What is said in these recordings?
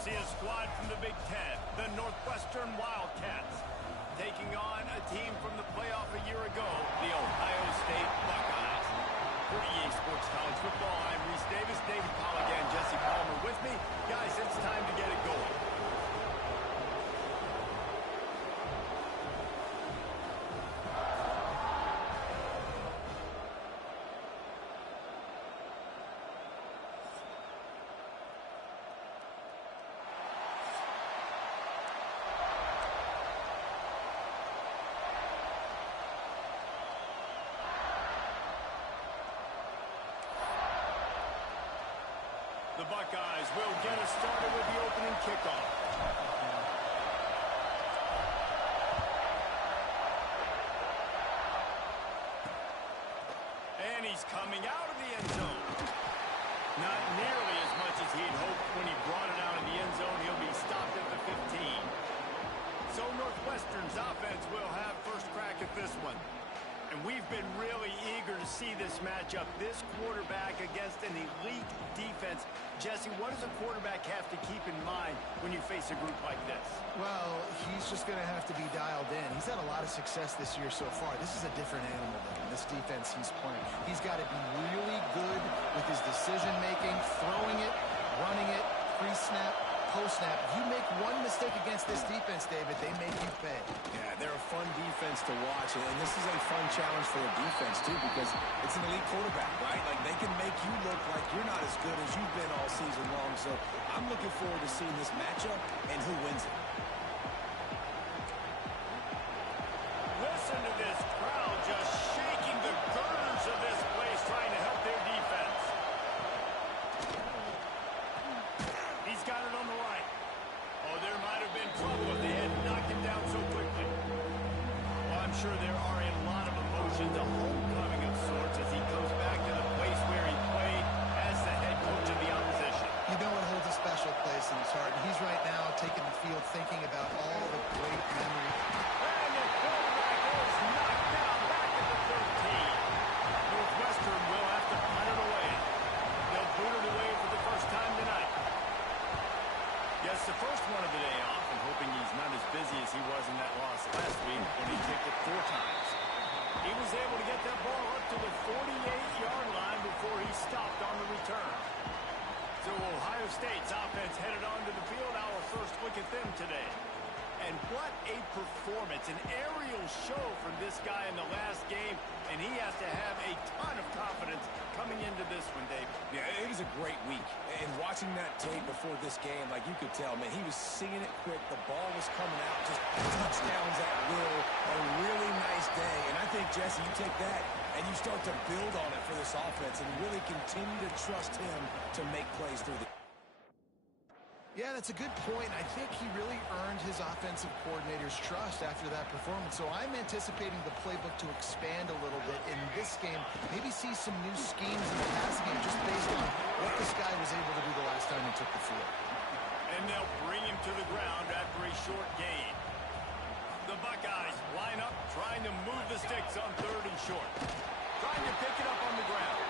see a squad from the Big Ten, the Northwestern Wildcats, taking on a team from the playoff a year ago, the Ohio State Buckeyes. For EA Sports College Football, I'm Reese Davis, David Pollack, and Jesse Palmer with me. Guys, it's time to get it going. The Buckeyes will get us started with the opening kickoff. And he's coming out of the end zone. Not nearly as much as he'd hoped when he brought it out of the end zone. He'll be stopped at the 15. So Northwestern's offense will have first crack at this one. And we've been really eager to see this matchup. This quarterback against an elite defense. Jesse, what does a quarterback have to keep in mind when you face a group like this? Well, he's just going to have to be dialed in. He's had a lot of success this year so far. This is a different animal than this defense he's playing. He's got to be really good with his decision-making, throwing it, running it, pre-snap, post-snap. If you make one mistake against this defense, David, they make you pay. Yeah, they're a fun defense to watch, and this is a fun challenge for the defense, too, because it's an elite quarterback, right? Like, they can make you look like you're not as good as you've been all season long, so I'm looking forward to seeing this matchup and who wins it. Listen to this crowd just shaking the girders of this place, trying to help their defense. He's got it on the right. Oh, there might have been trouble if they had knocked him down so quickly. Well, I'm sure there are a lot of emotions, a homecoming of sorts, as he comes back to the place where he played as the head coach of the opposition. You know it holds a special place in his heart. He's right now taking the field thinking about all the great memories. And the quarterback is knocked down back at the 13. Northwestern will have to punt it away. They'll boot it away for the first time tonight. Yes, the first one of the day off, and hoping he's not as busy as he was in that loss last week when he kicked it 4 times. He was able to get that ball up to the 48-yard line before he stopped on the return. So Ohio State's offense headed onto the field. Our first look at them today. And what a performance, an aerial show from this guy in the last game, and he has to have a ton of confidence coming into this one, Dave. Yeah, it was a great week. And watching that tape before this game, like you could tell, man, he was seeing it quick. The ball was coming out, just touchdowns at will. A really nice day. And I think, Jesse, you take that and you start to build on it for this offense and really continue to trust him to make plays through the... Yeah, that's a good point. I think he really earned his offensive coordinator's trust after that performance. So I'm anticipating the playbook to expand a little bit in this game. Maybe see some new schemes in the passing game just based on what this guy was able to do the last time he took the field. And they'll bring him to the ground after a short gain. The Buckeyes line up, trying to move the sticks on 3rd and short. Trying to pick it up on the ground.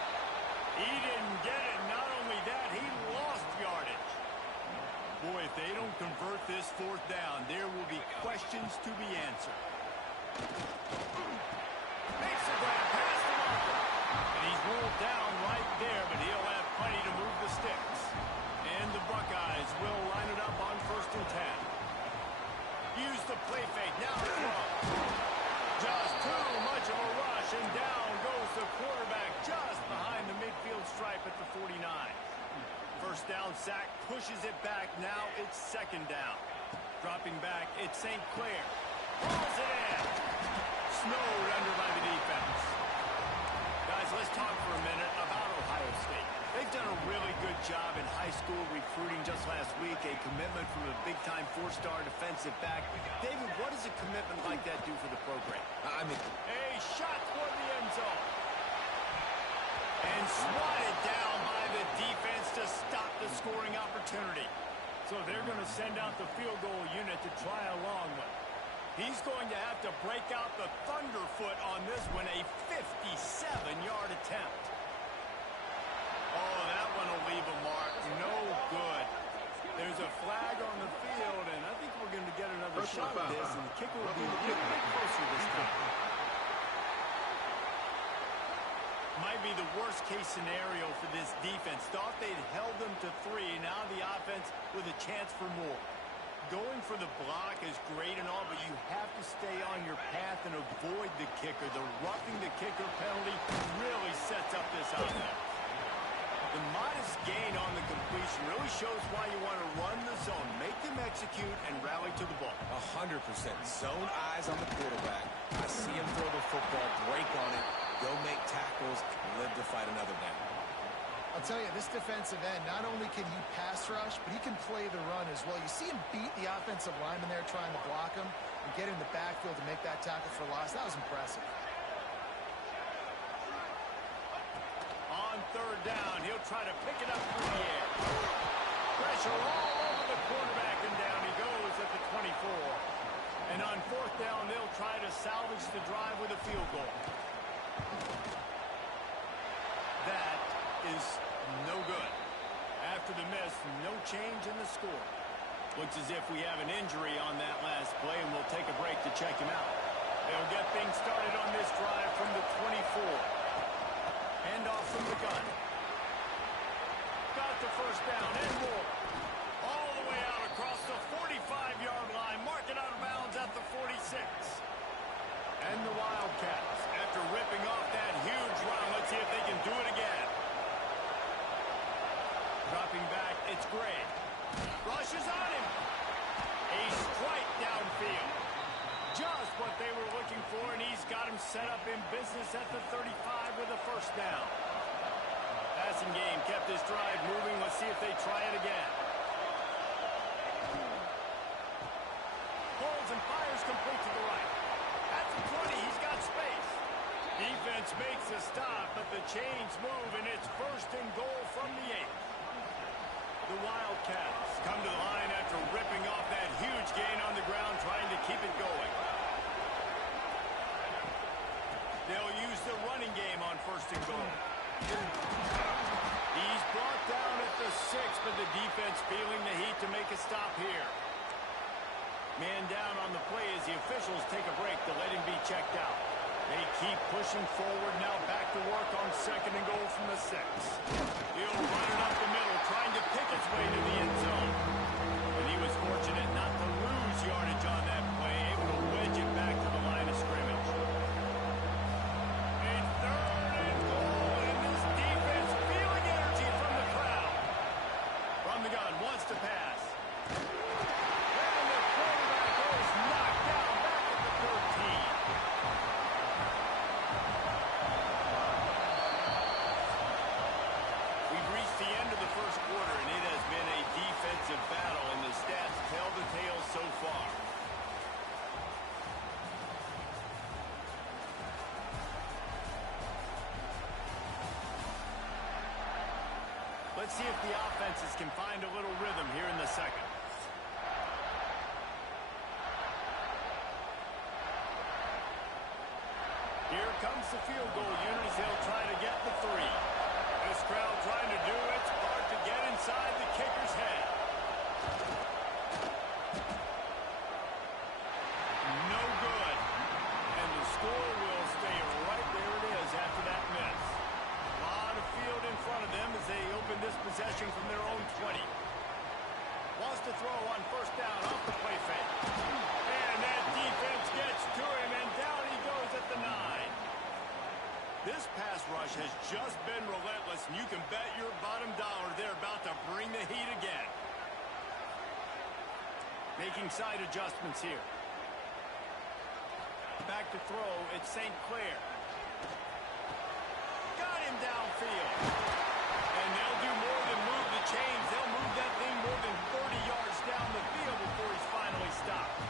He didn't get it. Not only that, he lost yardage. Boy, if they don't convert this 4th down, there will be questions to be answered. Makes the grab past the marker. And he's rolled down right there, but he'll have plenty to move the sticks. And the Buckeyes will line it up on 1st and 10. Use the play fake. Now throw. Just too much of a rush, and down goes the quarterback just behind the midfield stripe at the 49. First down sack, pushes it back. Now it's 2nd down. Dropping back, it's St. Clair. Pulls it in. Snowed under by the defense. Guys, let's talk for a minute about Ohio State. They've done a really good job in high school recruiting. Just last week, a commitment from a big-time 4-star defensive back. David, what does a commitment like that do for the program? I mean, a shot toward the end zone. And swatted down by the defense to stop the scoring opportunity. So they're going to send out the field goal unit to try a long one. He's going to have to break out the thunderfoot on this one, a 57-yard attempt. Oh, that one will leave a mark. No good. There's a flag shot at this, and the kicker will be a little bit closer this time. Might be the worst-case scenario for this defense. Thought they'd held them to 3. Now the offense with a chance for more. Going for the block is great and all, but you have to stay on your path and avoid the kicker. The roughing the kicker penalty really sets up this offense. The modest gain on the completion really shows why you want to run the zone, make them execute, and rally to the ball. 100%. Zone eyes on the quarterback. I see him throw the football, break on it, go make tackles, live to fight another down. I'll tell you, this defensive end, not only can he pass rush, but he can play the run as well. You see him beat the offensive lineman there trying to block him and get in the backfield to make that tackle for loss. That was impressive. On third down, he'll try to pick it up through the air. Pressure all over the quarterback, and down he goes at the 24. And on fourth down, they'll try to salvage the drive with a field goal. That is no good. After the miss, no change in the score. Looks as if we have an injury on that last play, and we'll take a break to check him out. They'll get things started on this drive from the 24. Hand off from the gun. Got the first down and more. All the way out across the 45-yard line. Mark it out of bounds at the 46. And the Wildcats, after ripping off that huge run, let's see if they can do it again. Dropping back, it's Gray. Rushes on him. A strike downfield. Just what they were looking for, and he's got him set up in business at the 35 with a first down. Passing game kept this drive moving. Let's see if they try it again. Pulls and fires complete to the right. At the 20, he's got space. Defense makes a stop, but the chains move, and it's first and goal from the 8. The Wildcats come to the line after ripping off that huge gain on the ground, trying to keep it going. They'll use the running game on first and goal. He's brought down at the 6, but the defense feeling the heat to make a stop here. Man down on the play as the officials take a break to let him be checked out. They keep pushing forward, now back to work on second and goal from the 6. He'll run it up the middle, trying to pick his way to the end zone. And he was fortunate not to lose yardage on that play, able to wedge it back to the line of scrimmage. And third and goal, and this defense feeling energy from the crowd. From the gun, wants to pass. And the quarterback goes knocked down back at the 13. We've reached the end of the first quarter, and it has been a defensive battle, and the stats tell the tale so far. Let's see if the offenses can find a little rhythm here in the second. Here comes the field goal unit as they'll try to get the 3. This crowd trying to do its part to get inside the kicker's head. No good. And the score will stay right where it is after that miss. A lot of field in front of them as they open this possession from their own 20. Wants to throw on first down off the play fake. And that defense gets to him, and down he goes at the 9. This pass rush has just been relentless, and you can bet your bottom dollar they're about to bring the heat again. Making side adjustments here. Back to throw, it's St. Clair. Got him downfield. And they'll do more than move the chains. They'll move that thing more than 30 yards down the field before he's finally stopped.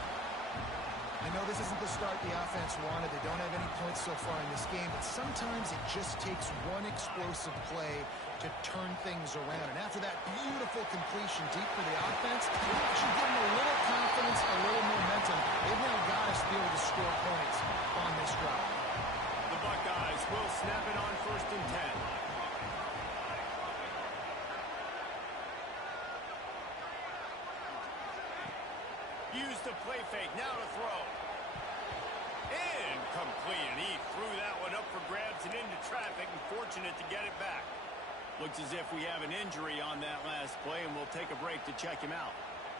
I know this isn't the start the offense wanted. They don't have any points so far in this game, but sometimes it just takes one explosive play to turn things around. And after that beautiful completion deep for the offense, it should give them a little confidence, a little momentum. They've now got us to be able to score points on this drive. The Buckeyes will snap it on first and 10. use the play fake. Now to throw. Incomplete, and he threw that one up for grabs and into traffic, and fortunate to get it back. Looks as if we have an injury on that last play, and we'll take a break to check him out.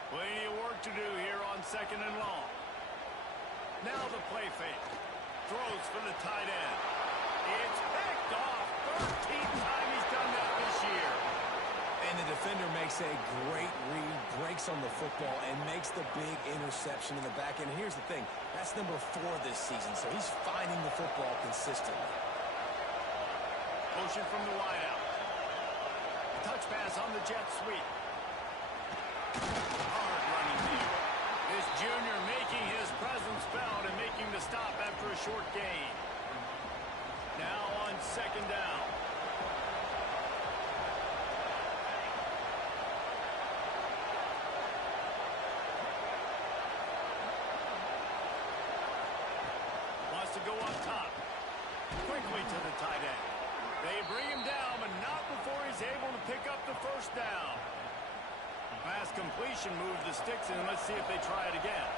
Plenty of work to do here on 2nd and long. Now the play fake. Throws for the tight end. It's picked off. 13th time he's done that this year. And the defender makes a great read, breaks on the football, and makes the big interception in the back end. And here's the thing. That's number 4 this season, so he's finding the football consistently. Motion from the wideout. Touch pass on the jet sweep. Hard running there. This junior making his presence felt and making the stop after a short gain. Now on 2nd down. Wants to go up top. Quickly to the tight end. They bring him down, but not before he's able to pick up the first down. Pass completion moved the sticks in. Let's see if they try it again.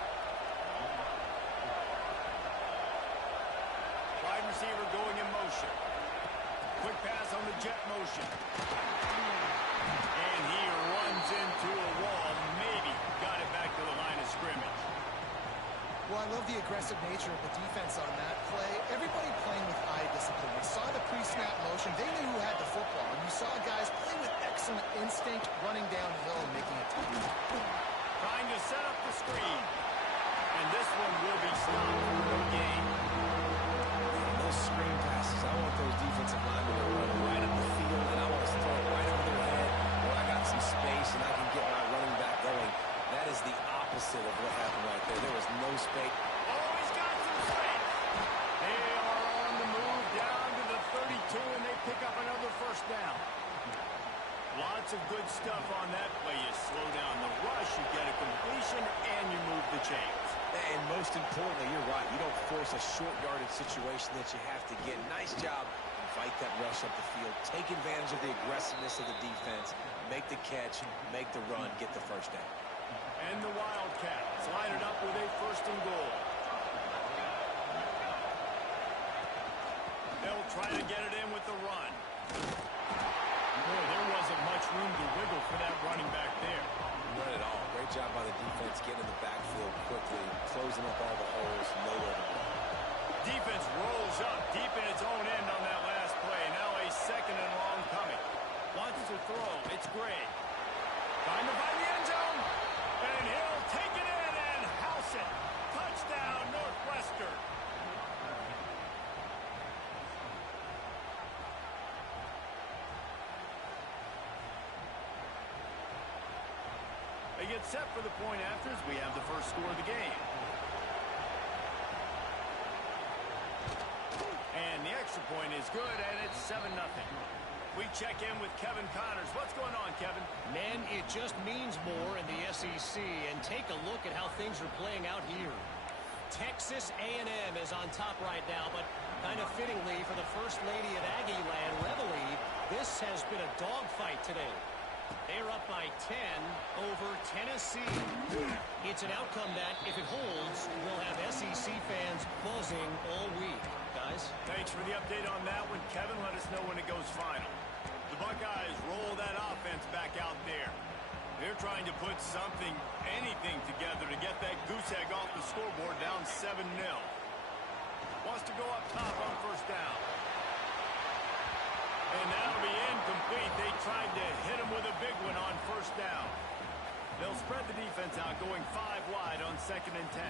Wide receiver going in motion. Quick pass on the jet motion. And he runs into a wall. Maybe got it back to the line of scrimmage. Well, I love the aggressive nature of the defense on that play. Everybody playing with eye discipline. They saw the pre-snap motion. They knew who had the football. And you saw guys play with excellent instinct, running downhill and making it tough. Trying to set up the screen. And this one will be stopped for no gain. Those screen passes, I want those defensive linemen to run right up the field, and I want to throw it right over their head where I got some space and I can get my running back going. That is the opposite of what happened right there. There was no space. Oh, he's got some space. They are on the move down to the 32, and they pick up another first down. Lots of good stuff on that play. You slow down the rush, you get a completion, and you move the chains. And most importantly, you're right. You don't force a short yardage situation that you have to get. Nice job. Fight that rush up the field. Take advantage of the aggressiveness of the defense. Make the catch, make the run, get the first down. And the Wildcats line it up with a 1st and goal. They'll try to get it in with the run. Boy, there wasn't much room to wiggle for that running back there. None at all. Great job by the defense getting in the backfield quickly, closing up all the holes, nowhere to go. Defense rolls up deep in its own end on that last play. Now a 2nd and long coming. Wants to throw. It's Gray. Trying to find the end zone. And he'll take it in and house it. Touchdown, Northwestern. They get set for the point after as we have the first score of the game. And the extra point is good, and it's 7-0. We check in with Kevin Connors. What's going on, Kevin? Man, it just means more in the SEC, and take a look at how things are playing out here. Texas A&M is on top right now, but kind of fittingly for the First Lady of Aggie Land, Reveille, this has been a dogfight today. They're up by 10 over Tennessee. It's an outcome that, if it holds, will have SEC fans buzzing all week. Guys? Thanks for the update on that one, Kevin. Let us know when it goes final. The Buckeyes roll that offense back out there. They're trying to put something, anything together to get that goose egg off the scoreboard down 7-0. Wants to go up top on 1st down. And that'll be incomplete. They tried to hit him with a big one on 1st down. They'll spread the defense out, going 5 wide on 2nd and 10.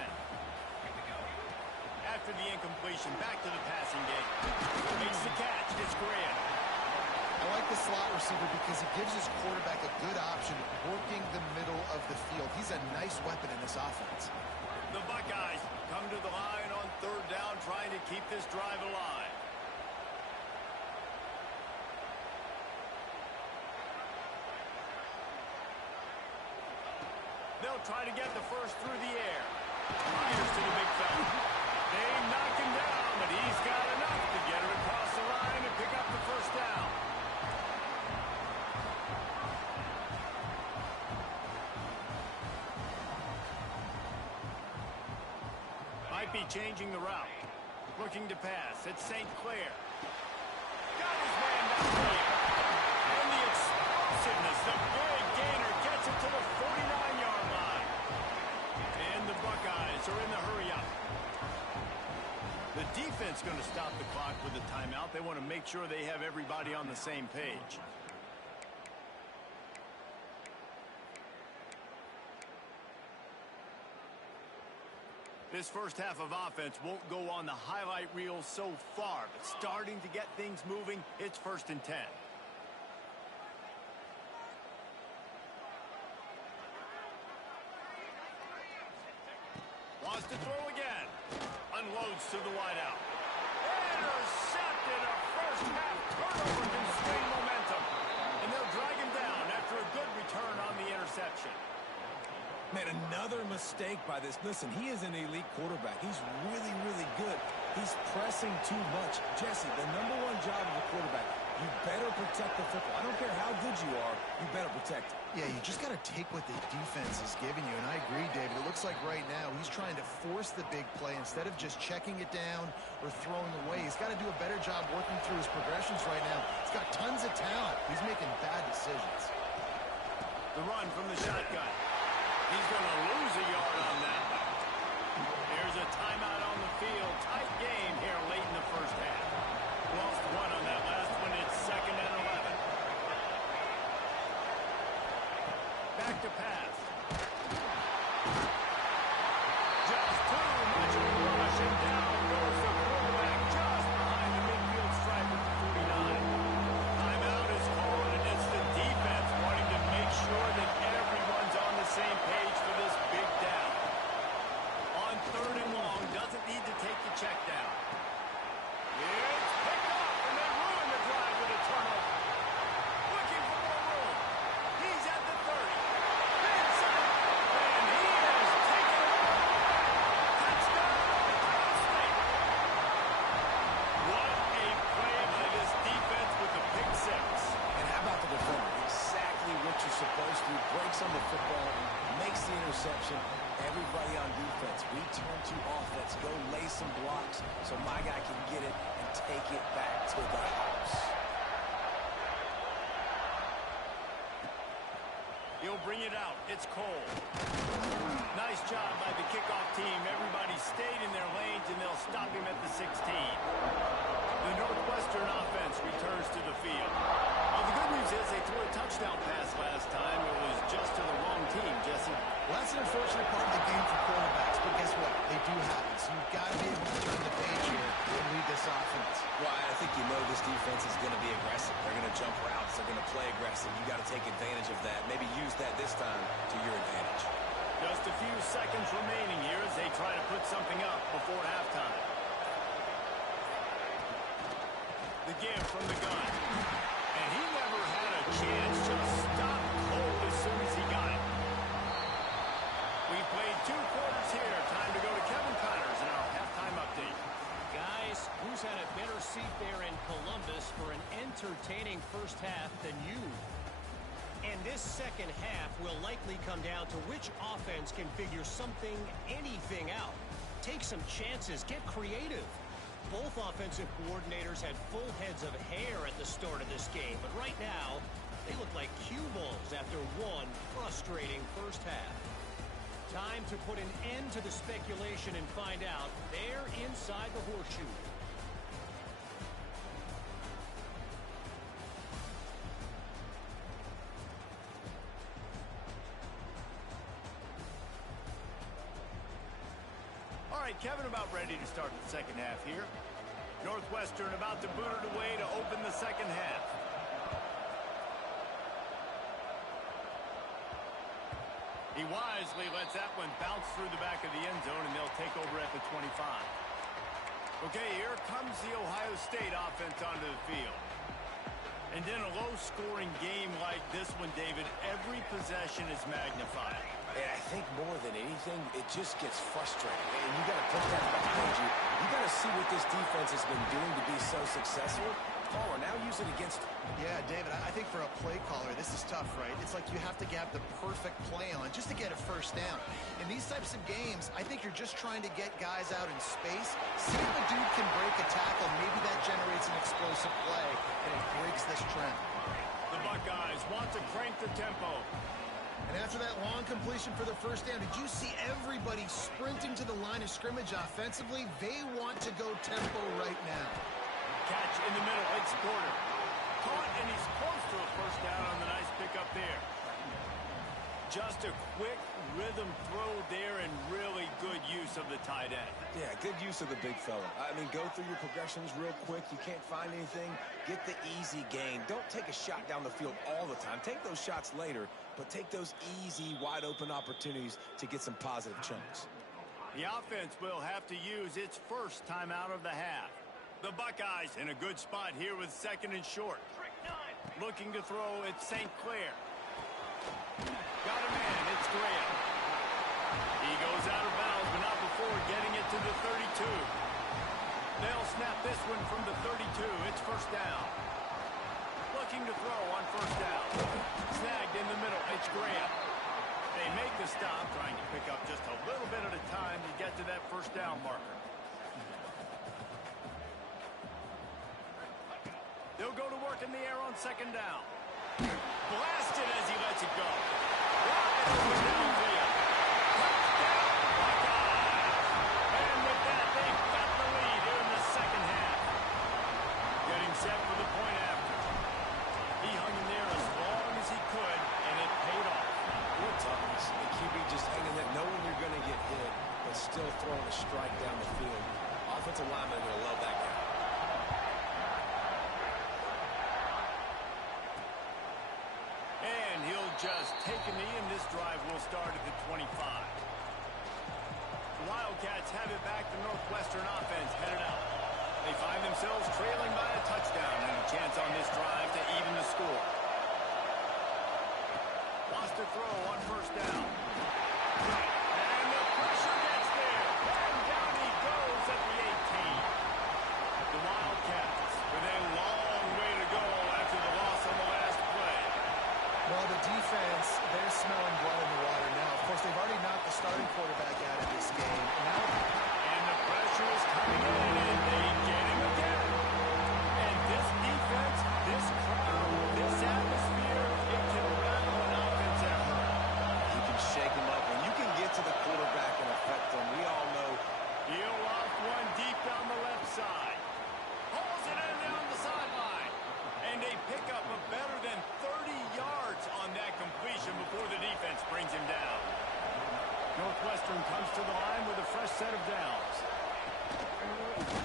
After the incompletion, back to the passing game. Makes the catch. It's Graham. I like the slot receiver because he gives his quarterback a good option working the middle of the field. He's a nice weapon in this offense. The Buckeyes come to the line on 3rd down, trying to keep this drive alive. They'll try to get the first through the air. Fires to the big fella. They knock him down, but he's got enough to get it across the line and pick up the first down. be changing the route. Looking to pass. It's St. Clair. Got his man downfield. And the explosiveness, the big gainer gets it to the 49-yard line. And the Buckeyes are in the hurry-up. The defense going to stop the clock with a timeout. They want to make sure they have everybody on the same page. This first half of offense won't go on the highlight reel so far, but starting to get things moving, it's 1st and 10. Wants to throw again. Unloads to the wideout. Intercepted. A first half turnover can swing momentum. And they'll drag him down after a good return on the interception. Man, another mistake by this. Listen, he is an elite quarterback. He's really, really good. He's pressing too much. Jesse, the #1 job of a quarterback, you better protect the football. I don't care how good you are, you better protect it. Yeah, you just got to take what the defense is giving you. And I agree, David. It looks like right now he's trying to force the big play instead of just checking it down or throwing away. He's got to do a better job working through his progressions right now. He's got tons of talent. He's making bad decisions. The run from the shotgun. He's going to lose a yard on that. There's a timeout on the field. Tight game here late in the first half. Lost one on that last one. It's 2nd and 11. Back to pass. Just too much rush, and down goes the quarterback just behind the midfield stripe at the 49. Timeout is called, and it's the defense wanting to make sure that everyone's on the same page for this big down. On 3rd and long, doesn't need to take the check down. It's picked up, and they ruin the drive with a turnover. Looking for more room. He's at the 30. Inside, and he is taken away. Touchdown, Ohio State. What a play by this defense with the pick six. And how about the defender? Exactly what you're supposed to. Breaks on the football, makes the interception. Everybody on defense, we turn to offense. Go lay some blocks so my guy can get it and take it back to the house. He'll bring it out. It's Cole. Nice job by the kickoff team. Everybody stayed in their lanes, and they'll stop him at the 16. The Northwestern offense returns to the field. Well, the good news is they threw a touchdown pass last time. It was just to the wrong team, Jesse. Well, that's an unfortunate part of the game for quarterbacks, but guess what? They do happen. So you've got to be able to turn the page here and lead this offense. Well, I think you know this defense is going to be aggressive. They're going to jump routes. They're going to play aggressive. You got to take advantage of that. Maybe use that this time to your advantage. Just a few seconds remaining here as they try to put something up before halftime. The give from the gun. And he never had a chance. Just stopped cold as soon as he got it. We've played 2 quarters here. Time to go to Kevin Connors in our halftime update. Guys, who's had a better seat there in Columbus for an entertaining first half than you? And this second half will likely come down to which offense can figure something, anything out. Take some chances. Get creative. Both offensive coordinators had full heads of hair at the start of this game, but right now, they look like cue balls after one frustrating first half. Time to put an end to the speculation and find out. They're inside the horseshoe. All right, Kevin, about ready to start the second half here. Northwestern about to boot it away to open the second half. He wisely lets that one bounce through the back of the end zone, and they'll take over at the 25. Okay, here comes the Ohio State offense onto the field. And in a low-scoring game like this one, David, every possession is magnified. And I think more than anything, it just gets frustrating. And you got to put that behind you. You got to see what this defense has been doing to be so successful. caller. Now use it against him. Yeah, David, I think for a play caller, this is tough, right? It's like you have to have the perfect play on just to get a first down. In these types of games, I think you're just trying to get guys out in space, see if a dude can break a tackle. Maybe that generates an explosive play, and it breaks this trend. The Buckeyes want to crank the tempo. And after that long completion for the first down, did you see everybody sprinting to the line of scrimmage offensively? They want to go tempo right now. Catch in the middle, it's Porter. Caught, and he's close to a first down on the nice pickup there. Just a quick rhythm throw there and really good use of the tight end. Yeah, good use of the big fella. I mean, go through your progressions real quick. You can't find anything. Get the easy gain. Don't take a shot down the field all the time. Take those shots later, but take those easy, wide-open opportunities to get some positive chunks. The offense will have to use its first time out of the half. The Buckeyes in a good spot here with second and short. Looking to throw at St. Clair. Got a man, it's Graham. He goes out of bounds, but not before getting it to the 32. They'll snap this one from the 32. It's first down. Looking to throw on first down. Snagged in the middle, it's Graham. They make the stop, trying to pick up just a little bit at a time to get to that first down marker. They'll go to work in the air on second down. Blasted as he lets it go. Wide open downfield. Touchdown, Buckeyes! And with that, they've got the lead here in the second half. Getting set for the point after. He hung in there as long as he could, and it paid off. Good toughness. The QB just hanging there, knowing you're going to get hit, but still throwing a strike down the field. Offensive linemen are going to love that guy. Just take a knee, and this drive will start at the 25. The Wildcats have it back. The Northwestern offense headed out. They find themselves trailing by a touchdown and a chance on this drive to even the score. Lost to throw on first down. And the pressure gets there. And down he goes at the 18. The Wildcats with a long way to go after the loss on the last play. Well, the defense, they're smelling blood in the water now. Of course, they've already knocked the starting quarterback out of this game. And the pressure is coming in, and they get him again. And this defense, this crowd, this atmosphere, it can rattle an offense at home. You can shake him up. When you can get to the quarterback and affect him, we all know. He'll off one deep down the left side. Pulls it in down the sideline. And they pick up a better than 30 yards on that completion before the defense brings him down. Northwestern comes to the line with a fresh set of downs.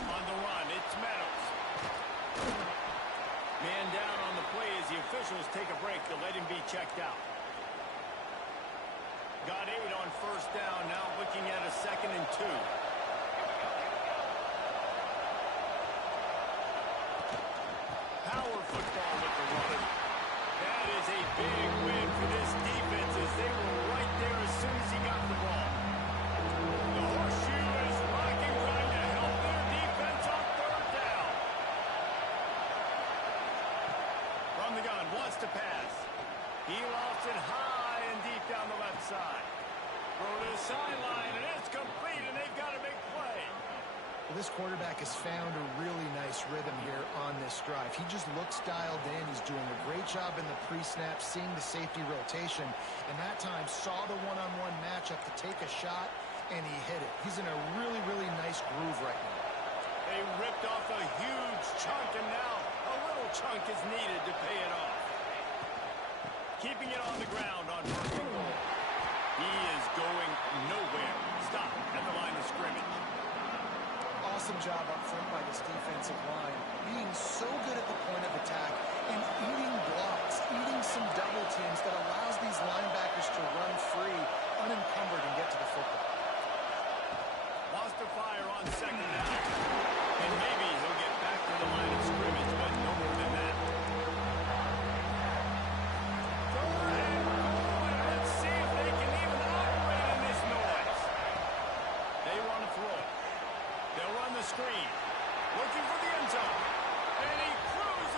On the run, it's Meadows. Man down on the play as the officials take a break to let him be checked out. Got 8 on first down, now looking at a 2nd and 2. Power football with the run. That is a big win for this defense as they were right there as soon as he got the ball. The horseshoe is rocking, trying to help their defense on third down. From the gun, wants to pass. He lofts it high and deep down the left side. Throw to the sideline, and it's complete, and they've got a big play. Well, this quarterback has found a really nice rhythm here on this drive. He just looks dialed in. He's doing a great job in the pre-snap, seeing the safety rotation, and that time saw the one-on-one matchup to take a shot, and he hit it. He's in a really, really nice groove right now. They ripped off a huge chunk, and now a little chunk is needed to pay it off. Keeping it on the ground on first and goal. He is going nowhere. Stop at the line of scrimmage. Awesome job up front by this defensive line, being so good at the point of attack and eating blocks, eating some double teams that allows these linebackers to run free, unencumbered, and get to the football. Lost to fire on second down. And maybe he'll get back to the line of scrimmage, but no more than that. Third and goal, and let's see if they can even operate in this noise. They want to throw it. They'll run the screen. Looking for the end zone. And he cruises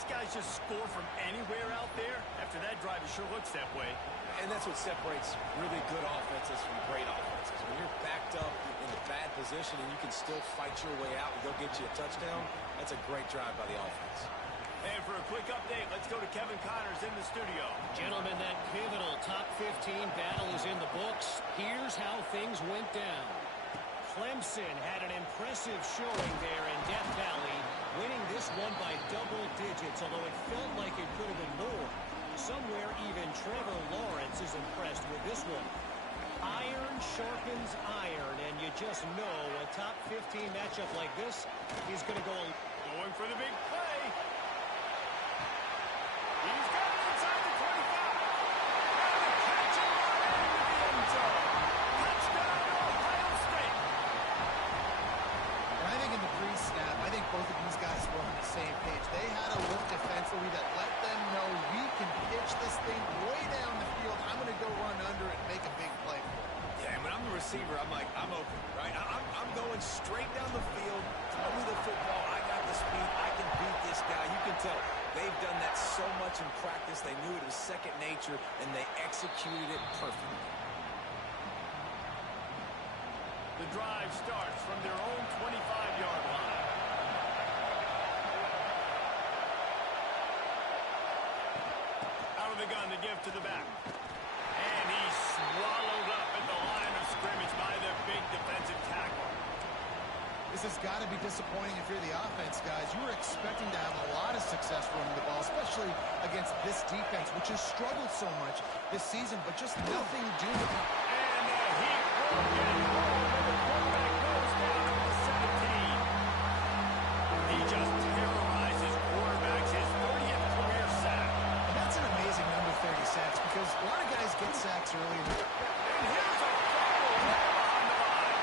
these guys just score from anywhere out there? After that drive, it sure looks that way. And that's what separates really good offenses from great offenses. When you're backed up in a bad position and you can still fight your way out and go get you a touchdown, that's a great drive by the offense. And for a quick update, let's go to Kevin Connors in the studio. Gentlemen, that pivotal top 15 battle is in the books. Here's how things went down. Clemson had an impressive showing there in Death Valley, winning this one by double digits, although it felt like it could have been more. Somewhere even Trevor Lawrence is impressed with this one. Iron sharpens iron, and you just know a top 15 matchup like this is going to go... Going for the big play. He's got it inside the 25. And a catch and run into the end zone. Touchdown, Ohio State. And I think in the pre-snap, I think both of these guys were on the same page. They had a look defensively that let them know we can pitch this thing way down the field. I'm going to go run under it and make a big play for it. Yeah, and when I'm the receiver, I'm like, I'm open, right? I'm going straight down the field. Throw me the football. I got the speed. I can beat this guy. You can tell they've done that so much in practice. They knew it was second nature, and they executed it perfectly. The drive starts from their own 25-yard line. Out of the gun to give to the back. And he's swallowed up at the line of scrimmage by the big defensive tackle. This has got to be disappointing if you're the offense, guys. You were expecting to have a lot of success running the ball, especially against this defense, which has struggled so much this season, but just nothing doing. And he will get home, and the quarterback goes down to the 17. He just terrorizes quarterbacks, his 30th career sack. And that's an amazing number, 30 sacks, because a lot of guys get sacks early in the... And here's a fumble behind the line.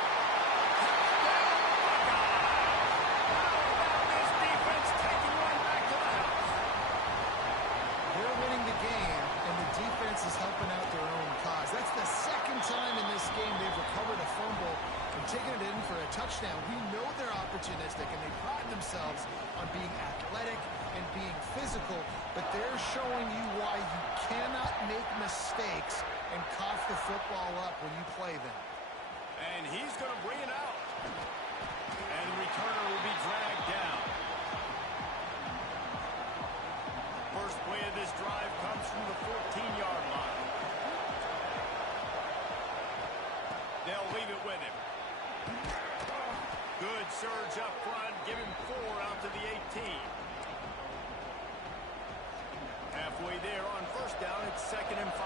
Is helping out their own cause. That's the second time in this game they've recovered a fumble and taken it in for a touchdown. We know they're opportunistic and they pride themselves on being athletic and being physical, but they're showing you why you cannot make mistakes and cough the football up when you play them. And he's going to bring it out. And the returner will be dragged down. First play of this drive comes from the 14-yard line. They'll leave it with him. Good surge up front. Give him 4 out to the 18. Halfway there on first down, it's 2nd and 5.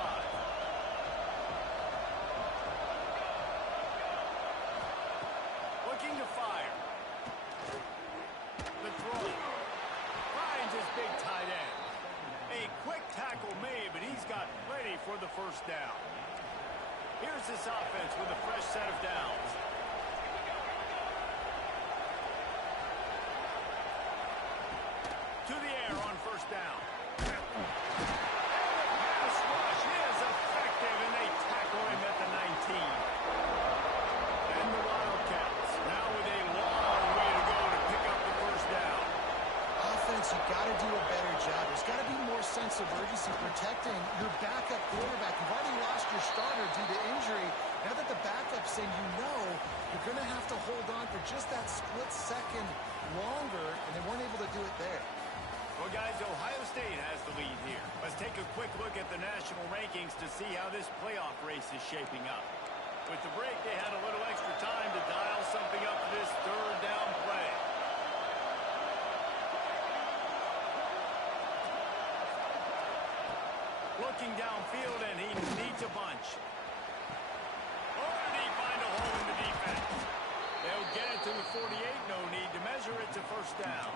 Looking to fire. The throw. Finds his big tight end. A quick tackle made, but he's got plenty for the first down. Here's this offense with a fresh set of downs. To the air on first down. And the pass rush is effective, and they tackle him at the 19. And the Wildcats now with a long way to go to pick up the first down. Offense, you've got to do a better job. There's got to be more sense of urgency protecting your backup quarterback. You've already lost your starter due to injury. Now that the backup's in, you know you're going to have to hold on for just that split second longer, and they weren't able to do it there. Well, guys, Ohio State has the lead here. Let's take a quick look at the national rankings to see how this playoff race is shaping up. With the break, they had a little extra time to dial something up for this third down play. Looking downfield, and he needs a bunch. Oh, did he find a hole in the defense? They'll get it to the 48. No need to measure it to first down.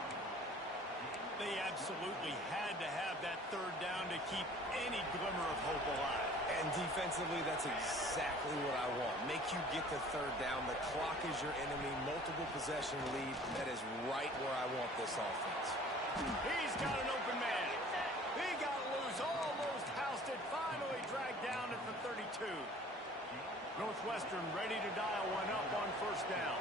They absolutely had to have that third down to keep any glimmer of hope alive. And defensively, that's exactly what I want. Make you get the third down. The clock is your enemy. Multiple possession lead. That is right where I want this offense. He's got an open man. He got loose, almost housed it, finally dragged down at the 32. Northwestern ready to dial one up on first down.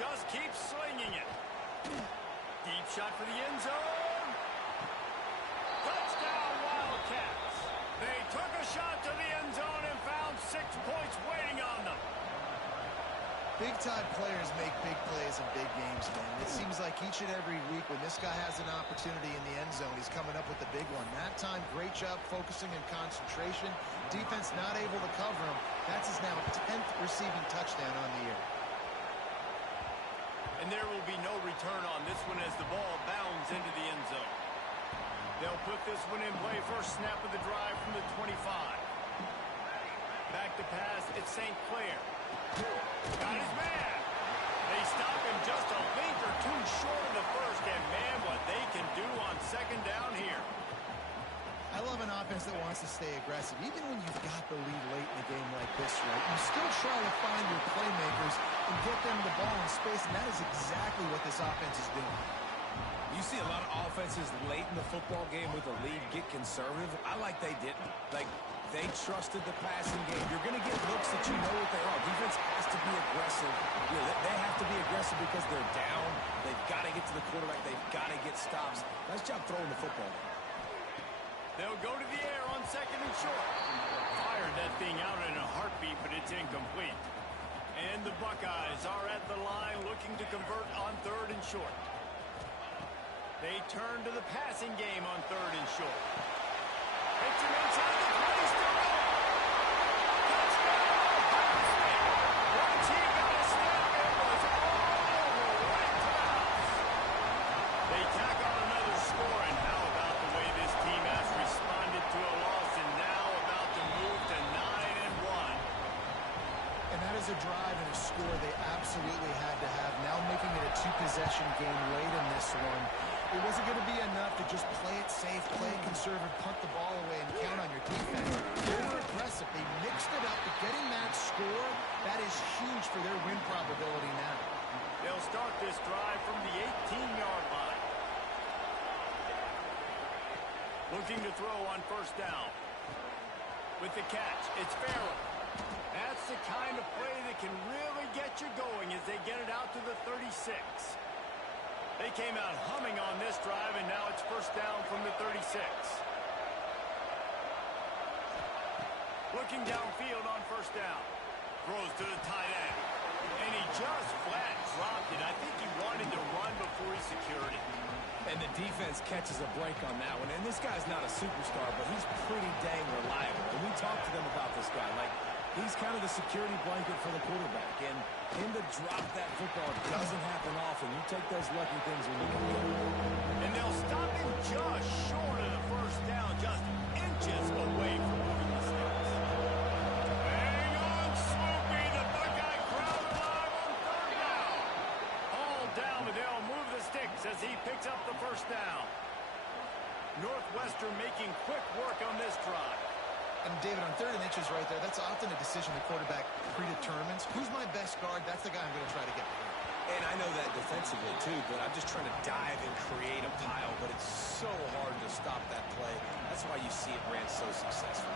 just keeps slinging it. Deep shot for the end zone. Touchdown, Wildcats. They took a shot to the end zone and found 6 points waiting on them. Big-time players make big plays in big games, man. It seems like each and every week when this guy has an opportunity in the end zone, he's coming up with the big one. That time, great job focusing and concentration. Defense not able to cover him. That's his now 10th receiving touchdown on the year. And there will be no return on this one as the ball bounds into the end zone. They'll put this one in play. First snap of the drive from the 25. Back to pass, it's St. Clair. Got his man. They stop him just a link or two short of the first, and man, what they can do on second down here. I love an offense that wants to stay aggressive. Even when you've got the lead late in a game like this, right, you still try to find your playmakers and get them the ball in space, and that is exactly what this offense is doing. You see a lot of offenses late in the football game with a lead get conservative. I like they didn't. Like, they trusted the passing game. You're going to get looks that you know what they are. Defense has to be aggressive. You know, they have to be aggressive because they're down. They've got to get to the quarterback. They've got to get stops. Nice job throwing the football. They'll go to the air on second and short. Fired that thing out in a heartbeat, but it's incomplete. And the Buckeyes are at the line looking to convert on third and short. They turn to the passing game on third and short. Hits him inside the 20, still there. Touchdown, Ohio State. Once he got a snap, it was all over right to the house. They tack on another score, and how about the way this team has responded to a loss and now about to move to 9-1. And that is a drive and a score they absolutely had to have. Now making it a 2-possession game late in this one. It wasn't going to be enough to just play it safe, play it conservative, punt the ball away, and count on your defense. They were aggressive. They mixed it up, but getting that score, that is huge for their win probability now. They'll start this drive from the 18-yard line. Looking to throw on first down. With the catch, it's Farrell. That's the kind of play that can really get you going as they get it out to the 36. They came out humming on this drive, and now it's first down from the 36. Looking downfield on first down. Throws to the tight end. And he just flat dropped it. I think he wanted to run before he secured it. And the defense catches a break on that one. And this guy's not a superstar, but he's pretty dang reliable. And we talked to them about this guy. Like, he's kind of the security blanket for the quarterback. And him to drop that football doesn't happen often. You take those lucky things when you can get it. And they'll stop him just short of the first down, just inches away from moving the sticks. Hang on, Swoopy. The Buckeye crowd alive on third down. All down, but they'll move the sticks as he picks up the first down. Northwestern making quick work on this drive. And David, on third and inches right there, that's often a decision the quarterback predetermines. Who's my best guard? That's the guy I'm going to try to get behind. And I know that defensively, too, but I'm just trying to dive and create a pile, but it's so hard to stop that play. That's why you see it ran so successful.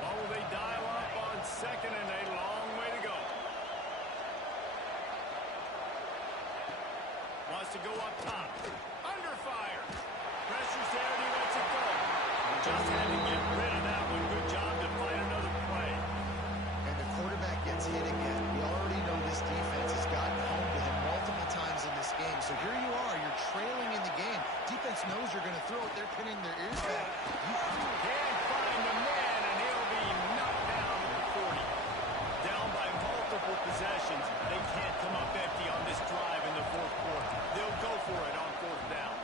Oh, they dial up on second and a long way to go. Wants to go up top. Under fire. Pressure's there and he lets it go. Just had to get rid of that one. Good job to find another play. And the quarterback gets hit again. We already know this defense has gotten home to him multiple times in this game. So here you are. You're trailing in the game. Defense knows you're going to throw it. They're pinning their ears back. Can't find the man, and he'll be knocked down at the 40. Down by multiple possessions. They can't come up empty on this drive in the fourth quarter. They'll go for it on fourth down.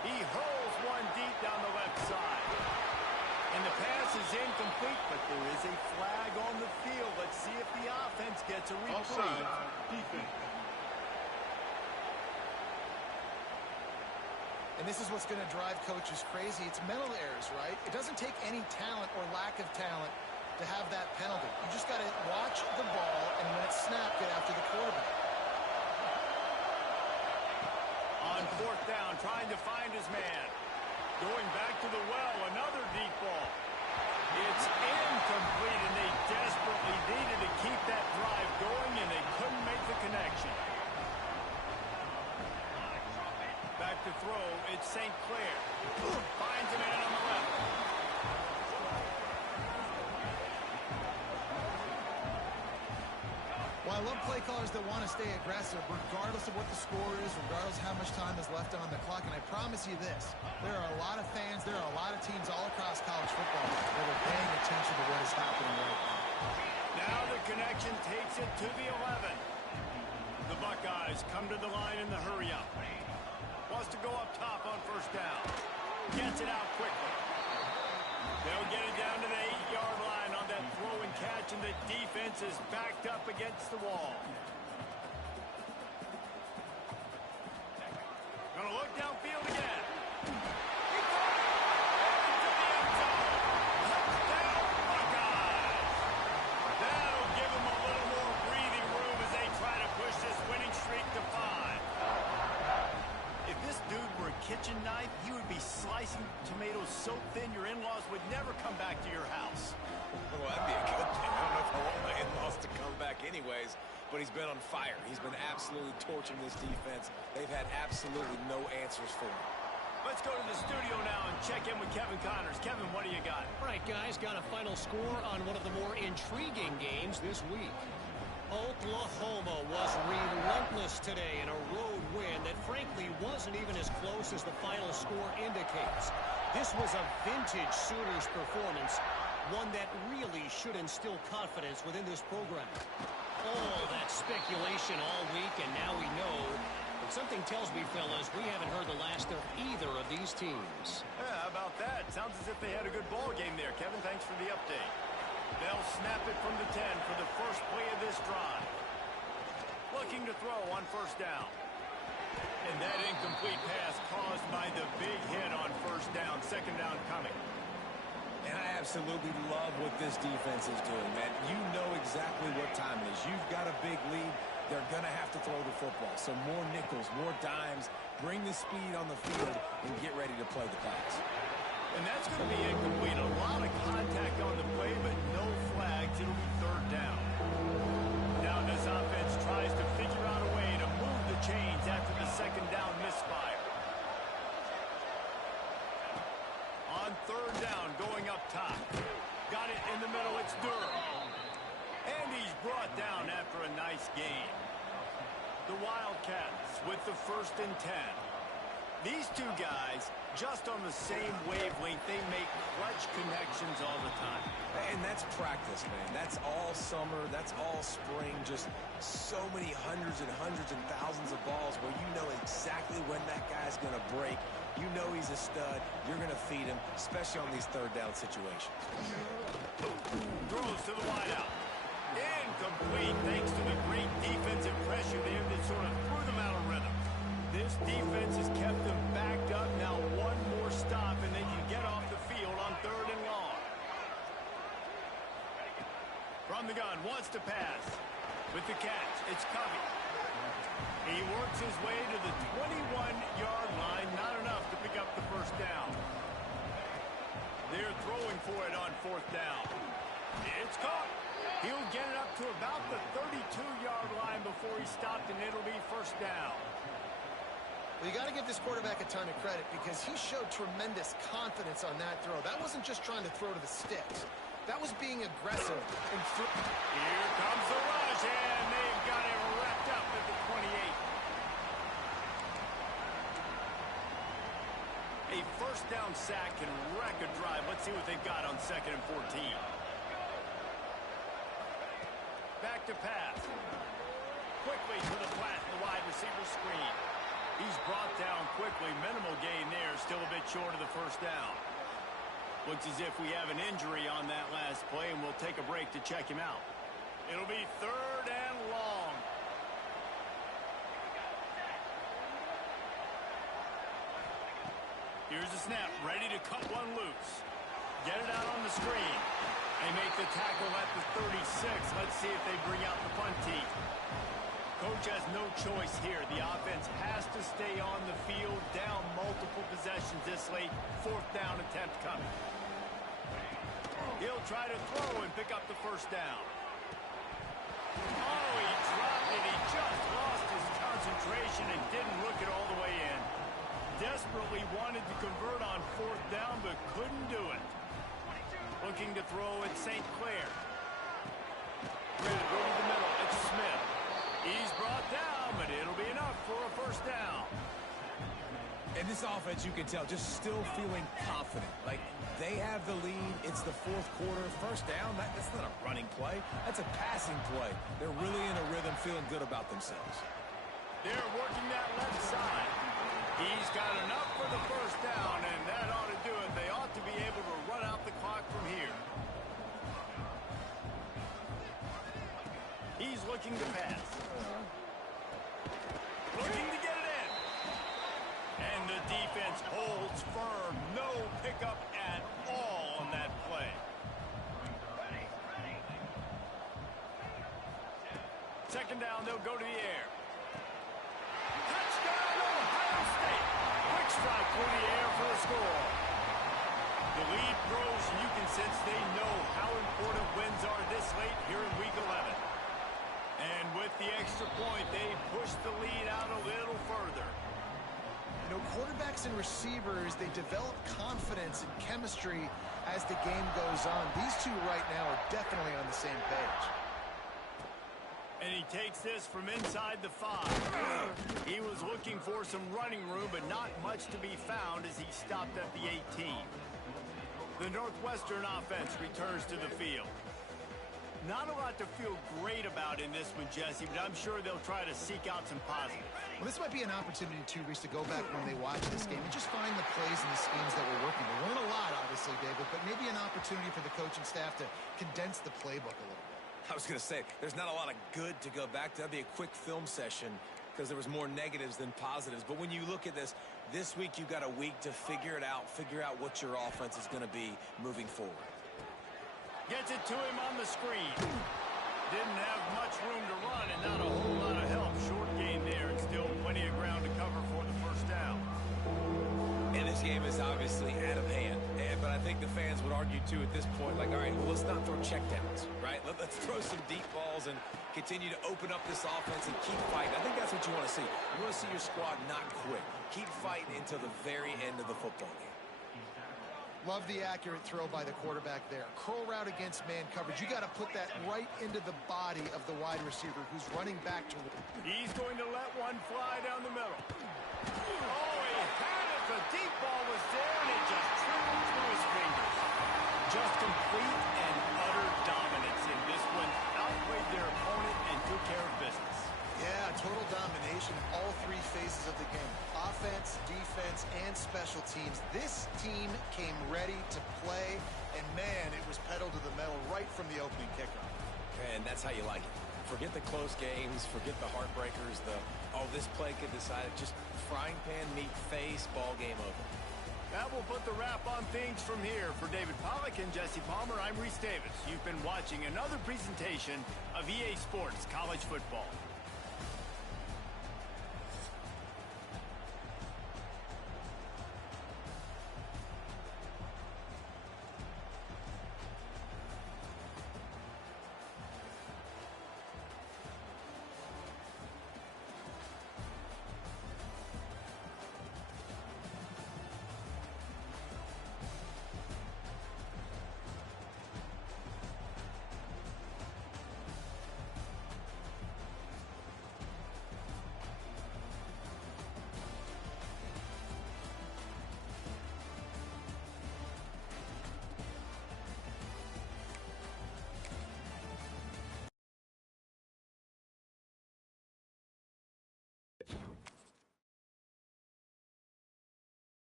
He hurls one deep down the left side. And the pass is incomplete, but there is a flag on the field. Let's see if the offense gets a reprieve. Offside, defense. And this is what's going to drive coaches crazy. It's mental errors, right? It doesn't take any talent or lack of talent to have that penalty. You just got to watch the ball, and when it's snapped, get after the quarterback. On fourth down, trying to find his man. Going back to the well, another deep ball. It's incomplete, and they desperately needed to keep that drive going, and they couldn't make the connection. Well, I love play callers that want to stay aggressive regardless of what the score is, regardless of how much time is left on the clock. And I promise you this, there are a lot of fans, there are a lot of teams all across college football that are paying attention to what is happening right now. Now the connection takes it to the 11. The Buckeyes come to the line in the hurry-up. Wants to go up top on first down. Gets it out quickly. They'll get it down to the 8-yard line on that throw and catch, and the defense is backed up against the wall. Gonna look downfield again. He caught it! Into the end zone. Touchdown, Buckeyes! That'll give them a little more breathing room as they try to push this winning streak to 5. If this dude were a kitchen knife, he would be slicing tomatoes so thin your in-laws would never come back to your house. Well, that'd be a good thing. I don't know if I want my in-laws to come back anyways, but he's been on fire. He's been absolutely torching this defense. They've had absolutely no answers for him. Let's go to the studio now and check in with Kevin Connors. Kevin, what do you got? All right, guys, got a final score on one of the more intriguing games this week. Oklahoma was relentless today in a road win that frankly wasn't even as close as the final score indicates. This was a vintage Sooners performance, one that really should instill confidence within this program. All that speculation all week, and now we know. But something tells me, fellas, we haven't heard the last of either of these teams. Yeah, how about that? Sounds as if they had a good ball game there. Kevin, thanks for the update. They'll snap it from the 10 for the first play of this drive. Looking to throw on first down. And that incomplete pass caused by the big hit on first down. Second down coming. And I absolutely love what this defense is doing, man. You know exactly what time it is. You've got a big lead. They're going to have to throw the football. So more nickels, more dimes. Bring the speed on the field and get ready to play the pass. And that's going to be incomplete. A lot of contact on the play, but no flags. It'll be third down. Now this offense tries to figure out a way to move the chains after the second down misfire. On third down, going up top. Got it in the middle. It's Durham. And he's brought down after a nice gain. The Wildcats with the 1st and 10. These two guys, just on the same wavelength, they make clutch connections all the time. And that's practice, man. That's all summer. That's all spring. Just so many hundreds and thousands of balls where you know exactly when that guy's going to break. You know he's a stud. You're going to feed him, especially on these third down situations. Throws to the wideout. Incomplete thanks to the great defensive pressure there that sort of threw them out of rhythm. This defense has kept them backed up. Now one more stop, and they can get off the field on third and long. From the gun, wants to pass. With the catch, it's Covey. He works his way to the 21-yard line. Not enough to pick up the first down. They're throwing for it on fourth down. It's caught. He'll get it up to about the 32-yard line before he stopped, and it'll be first down. Well, you got to give this quarterback a ton of credit because he showed tremendous confidence on that throw. That wasn't just trying to throw to the sticks. That was being aggressive. Here comes the rush, and they've got it wrapped up at the 28. A first down sack can wreck a drive. Let's see what they've got on 2nd and 14. Back to pass. Quickly to the flat, the wide receiver screen. He's brought down quickly. Minimal gain there. Still a bit short of the first down. Looks as if we have an injury on that last play, and we'll take a break to check him out. It'll be third and long. Here's the snap. Ready to cut one loose. Get it out on the screen. They make the tackle at the 36. Let's see if they bring out the punt team. Coach has no choice here. The offense has to stay on the field, down multiple possessions this late. Fourth down attempt coming. He'll try to throw and pick up the first down. Oh, he dropped it. He just lost his concentration and didn't look it all the way in. Desperately wanted to convert on fourth down, but couldn't do it. Looking to throw at St. Clair. Grab over the middle. It's Smith. first down. And this offense, you can tell, just still feeling confident. Like, they have the lead. It's the fourth quarter. First down, that's not a running play. That's a passing play. They're really in a rhythm, feeling good about themselves. They're working that left side. He's got enough for the first down, and that ought to do it. They ought to be able to run out the clock from here. He's looking to pass. Looking to get it in. And the defense holds firm. No pickup at all on that play. Second down, they'll go to the air. Touchdown, Ohio State. Quick strike through the air for the score. The lead grows, and you can sense they know how important wins are this late here in Week 11. And with the extra point, they push the lead out a little further. You know, quarterbacks and receivers, they develop confidence and chemistry as the game goes on. These two right now are definitely on the same page. And he takes this from inside the 5. He was looking for some running room, but not much to be found as he stopped at the 18. The Northwestern offense returns to the field. Not a lot to feel great about in this one, Jesse, but I'm sure they'll try to seek out some positives. Well, this might be an opportunity, too, Reese, to go back when they watch this game and just find the plays and the schemes that were working. There weren't a lot, obviously, David, but maybe an opportunity for the coaching staff to condense the playbook a little bit. I was going to say, there's not a lot of good to go back to. That'd be a quick film session because there was more negatives than positives. But when you look at this week you've got a week to figure it out, figure out what your offense is going to be moving forward. Gets it to him on the screen. Didn't have much room to run and not a whole lot of help. Short gain there and still plenty of ground to cover for the first down. And this game is obviously out of hand. But I think the fans would argue, too, at this point, like, all right, well, let's not throw checkdowns, right? Let's throw some deep balls and continue to open up this offense and keep fighting. I think that's what you want to see. You want to see your squad not quit. Keep fighting until the very end of the football game. Love the accurate throw by the quarterback there. Curl route against man coverage. You got to put that right into the body of the wide receiver who's running back to. He's going to let one fly down the middle. Oh, he had it. The deep ball was there, and it just trickled through his fingers. Just complete and utter dominance in this one. Outplayed their opponent and took care of business. Yeah, total domination in all three phases of the game. Offense, defense, and special teams. This team came ready to play, and man, it was pedal to the metal right from the opening kickoff. And that's how you like it. Forget the close games, forget the heartbreakers, this play could decide it. Just frying pan, meat face, ball game over. That will put the wrap on things from here. For David Pollack and Jesse Palmer, I'm Reese Davis. You've been watching another presentation of EA Sports College Football.